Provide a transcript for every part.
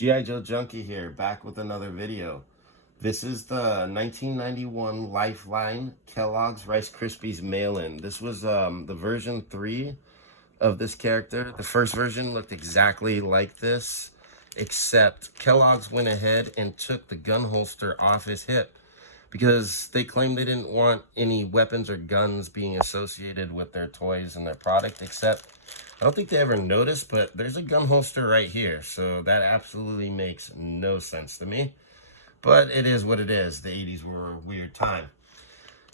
G.I. Joe Junkie here, back with another video. This is the 1991 Lifeline Kellogg's Rice Krispies mail-in. This was the version 3 of this character. The first version looked exactly like this, except Kellogg's went ahead and took the gun holster off his hip because they claimed they didn't want any weapons or guns being associated with their toys and their product, except I don't think they ever noticed, but there's a gun holster right here, so that absolutely makes no sense to me. But it is what it is. The 80s were a weird time.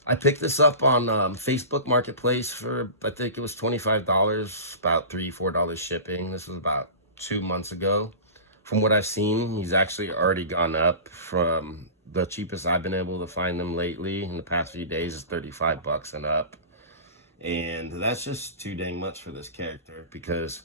I picked this up on Facebook Marketplace for, I think it was $25, about $3, $4 shipping. This was about 2 months ago. From what I've seen, he's actually already gone up. From the cheapest I've been able to find them lately in the past few days is $35 and up. And that's just too dang much for this character because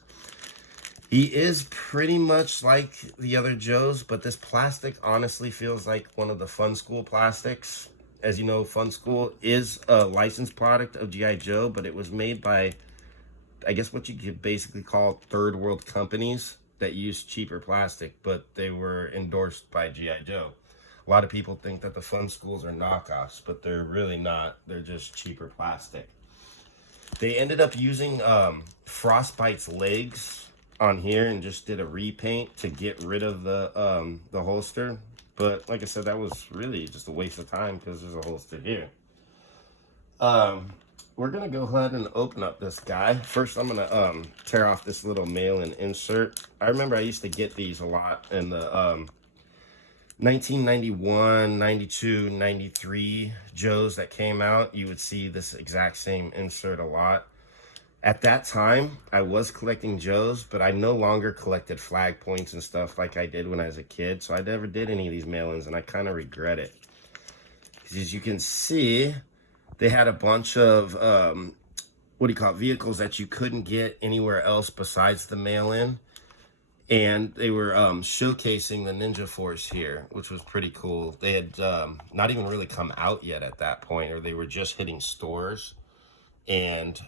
he is pretty much like the other Joes, but this plastic honestly feels like one of the Fun School plastics. As you know, Fun School is a licensed product of G.I. Joe, but it was made by, I guess what you could basically call third world companies that use cheaper plastic, but they were endorsed by G.I. Joe. A lot of people think that the Fun Schools are knockoffs, but they're really not. They're just cheaper plastic. They ended up using Frostbite's legs on here and just did a repaint to get rid of the holster. But like I said, that was really just a waste of time because there's a holster here. We're gonna go ahead and open up this guy. First, I'm gonna tear off this little mail-in insert. I remember I used to get these a lot in the 1991, 92, 93 Joes that came out. You would see this exact same insert a lot. At that time, I was collecting Joes, but I no longer collected flag points and stuff like I did when I was a kid. So I never did any of these mail-ins, and I kind of regret it. As you can see, they had a bunch of, vehicles that you couldn't get anywhere else besides the mail-in. And they were showcasing the Ninja Force here, which was pretty cool. They had not even really come out yet at that point, or they were just hitting stores. And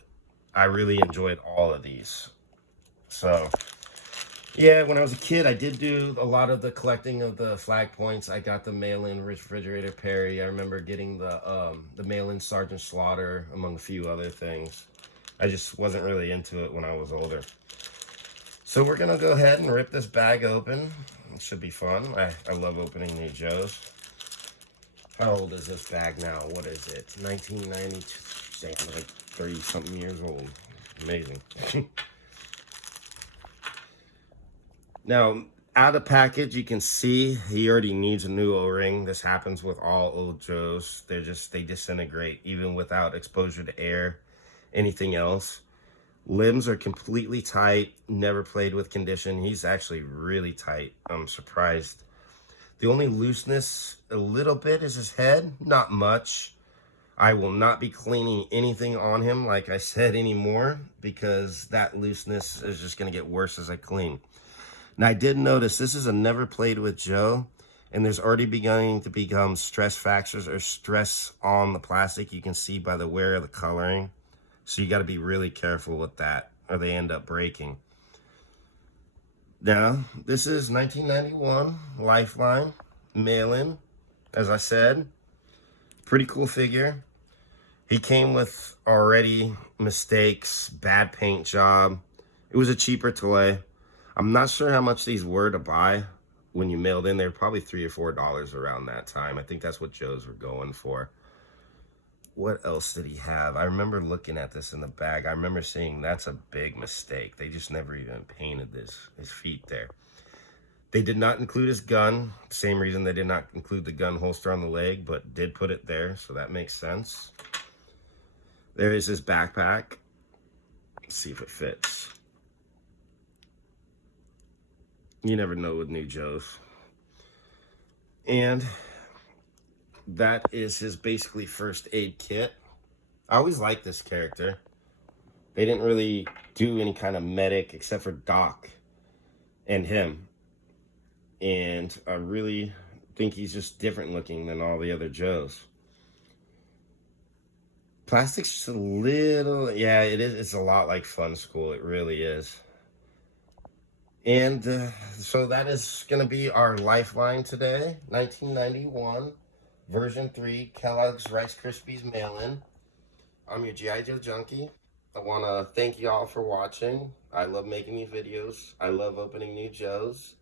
I really enjoyed all of these. So, yeah, when I was a kid, I did do a lot of the collecting of the flag points. I got the mail-in Refrigerator Perry. I remember getting the mail-in Sergeant Slaughter, among a few other things. I just wasn't really into it when I was older. So we're gonna go ahead and rip this bag open. It should be fun. I love opening new Joes. How old is this bag now? What is it? 1992. Damn, like 30-something years old. Amazing. Now, out of package, you can see he already needs a new O-ring. This happens with all old Joes. They disintegrate, even without exposure to air, anything else. Limbs are completely tight, never played with condition. He's actually really tight. I'm surprised. The only looseness a little bit is his head, not much. I will not be cleaning anything on him, like I said, anymore, because that looseness is just going to get worse as I clean. Now, I did notice this is a never played with Joe, and there's already beginning to become stress fractures or stress on the plastic. You can see by the wear of the coloring. So you got to be really careful with that, or they end up breaking. Now, this is 1991 Lifeline mail-in. As I said, pretty cool figure. He came with already mistakes, bad paint job. It was a cheaper toy. I'm not sure how much these were to buy when you mailed in. They were probably $3 or $4 around that time. I think that's what Joes were going for. What else did he have? I remember looking at this in the bag. I remember seeing that's a big mistake. They just never even painted his feet there. They did not include his gun. Same reason they did not include the gun holster on the leg, but did put it there, so that makes sense. There is his backpack. Let's see if it fits. You never know with new Joes. And that is his basically first aid kit. I always liked this character. They didn't really do any kind of medic except for Doc and him. And I really think he's just different looking than all the other Joes. Plastic's just a little, yeah, it is. It's a lot like Fun School. It really is. And so that is going to be our Lifeline today, 1991, version 3, Kellogg's Rice Krispies mail-in. I'm your G.I. Joe Junkie. I want to thank you all for watching. I love making these videos. I love opening new Joes.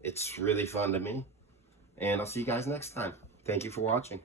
It's really fun to me. And I'll see you guys next time. Thank you for watching.